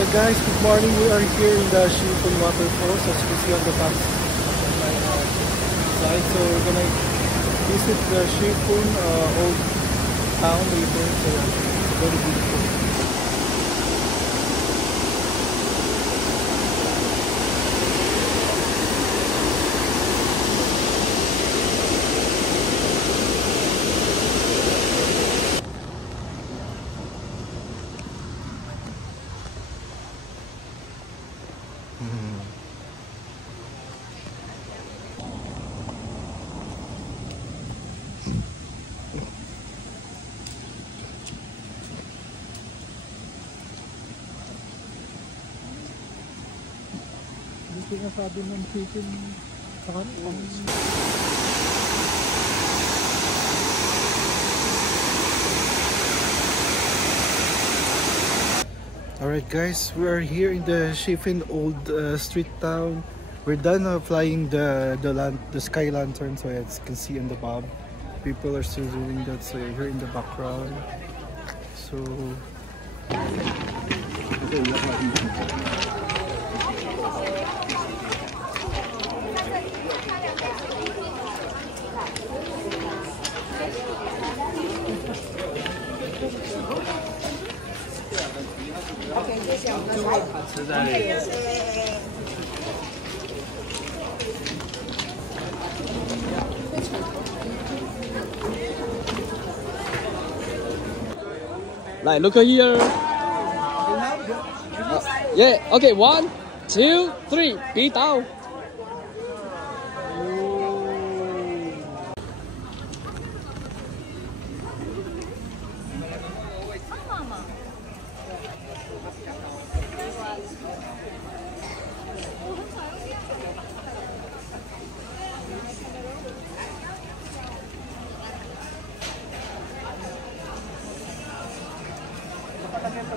Hi guys, good morning. We are here in the Shifun Waterfalls, as you can see on the back on my side. So we're gonna visit the Shifun old town later. So it's very beautiful. Sabi ng chicken sa kanila. Alright guys, we are here in the Shifun old street town. We're done flying the sky lantern, so as you can see on the bob. People are still doing that, so you're here in the background. So Like, look here. Yeah, okay, 1, 2, 3, be down.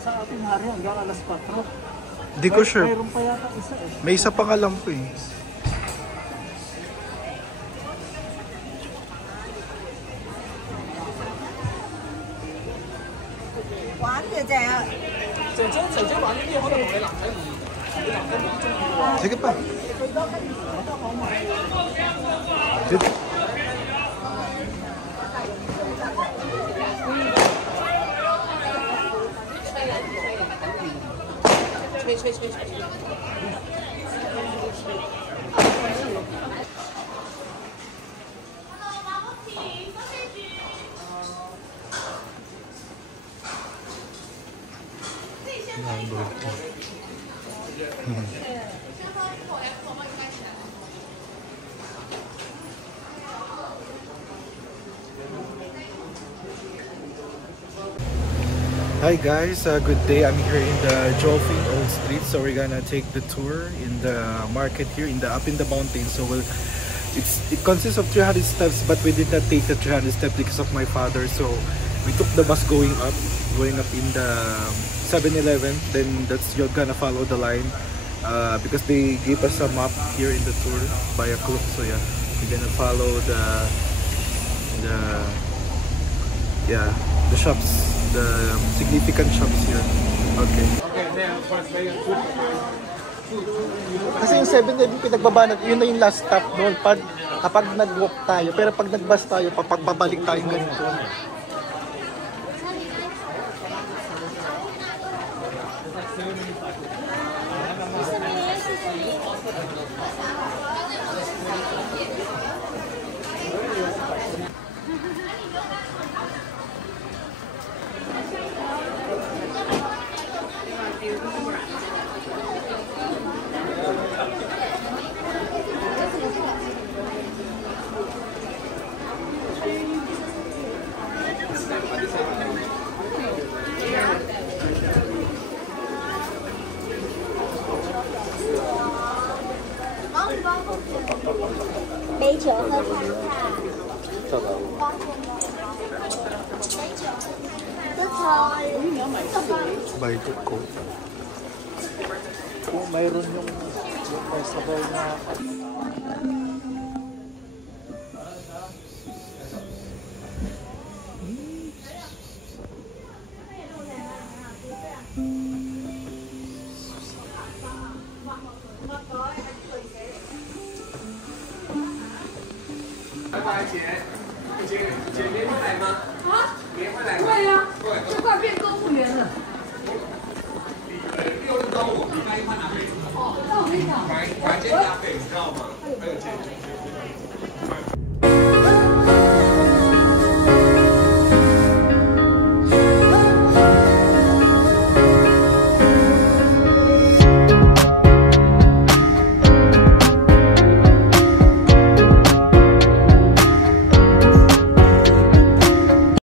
sa ating hari hanggang alas 4. Hindi ko sure. Mayroon pa yata isa eh. May isa pang alam ko eh. Sige pa. Hi guys, good day. I'm here in the Jofing Old Street, so we're gonna take the tour in the market here up in the mountain. So it consists of 300 steps, but we did not take the 300 steps because of my father. So we took the bus going up in the 7-Eleven. Then you're gonna follow the line because they gave us a map here in the tour by a clock. So yeah, we're gonna follow the shops, the significant shops here. Okay. Kasi yung 7-Eleven pinagbabanat, yun na yung last stop doon kapag nag-walk tayo. Pero pag nag-bus tayo, pagbabalik tayo ganito. Bayad ko. Kung mayroon yung festival na 姐年会来吗？啊？年会来吗？会啊，就快变公务员了。6日端午礼拜一换哪里？哦，那我跟你讲，晚间加费，你知道吗？还有